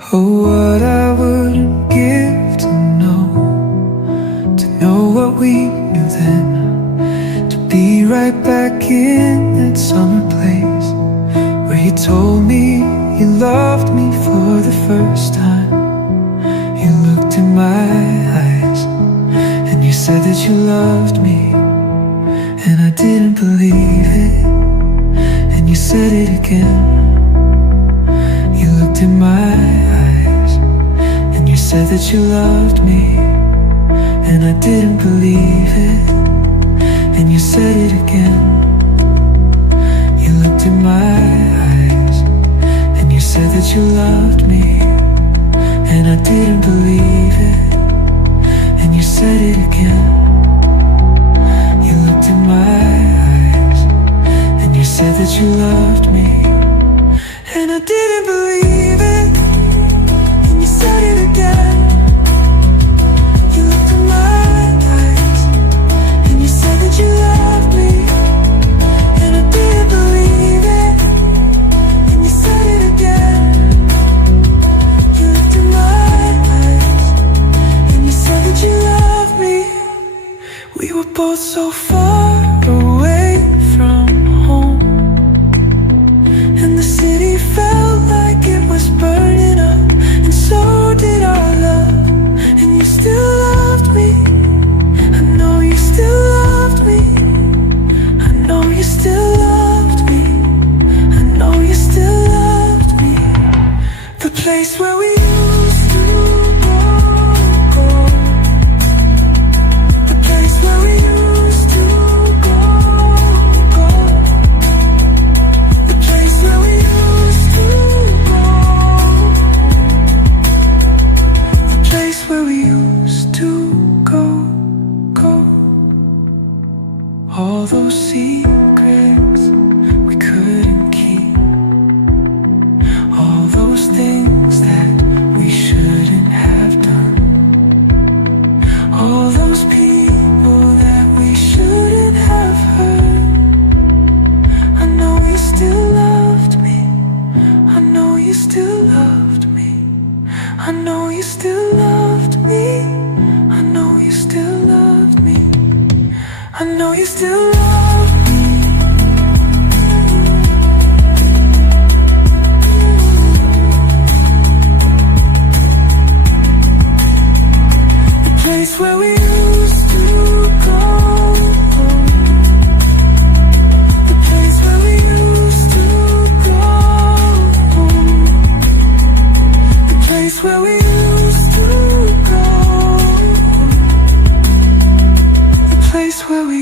Oh, what I wouldn't give to know what we knew then, to be right back in that summer place where you told me you loved me for the first time. You looked in my eyes and you said that you loved me, and I didn't believe it. And you said it again. You looked in my eyes and you said that you loved me, and I didn't believe it. And you said it again. You looked in my eyes and you said that you loved me, and I didn't believe it. And you said it again. You looked in my eyes and you said that you loved me, and I didn't believe it. And you said it again. You looked in my eyes and you said that you loved me, and I didn't believe it. And you said it again. You looked in my eyes and you said that you loved me. We were both so far away from home, and the city felt like it was burning up, and so did our love. And you still loved me. I know you still loved me. I know you still loved me. I know you still loved me. The place where we used to go. The place where we used to go. The place where we used to go. The place where we used to go. All those secrets we couldn't keep, all those things that we shouldn't have done, all those people that we shouldn't have hurt. I know you still loved me. I know you still loved me. I know you still loved me. I know you still loved me. I know you still love me. The place where we used to go. The place where we used to go. The place where we used to go. The place where we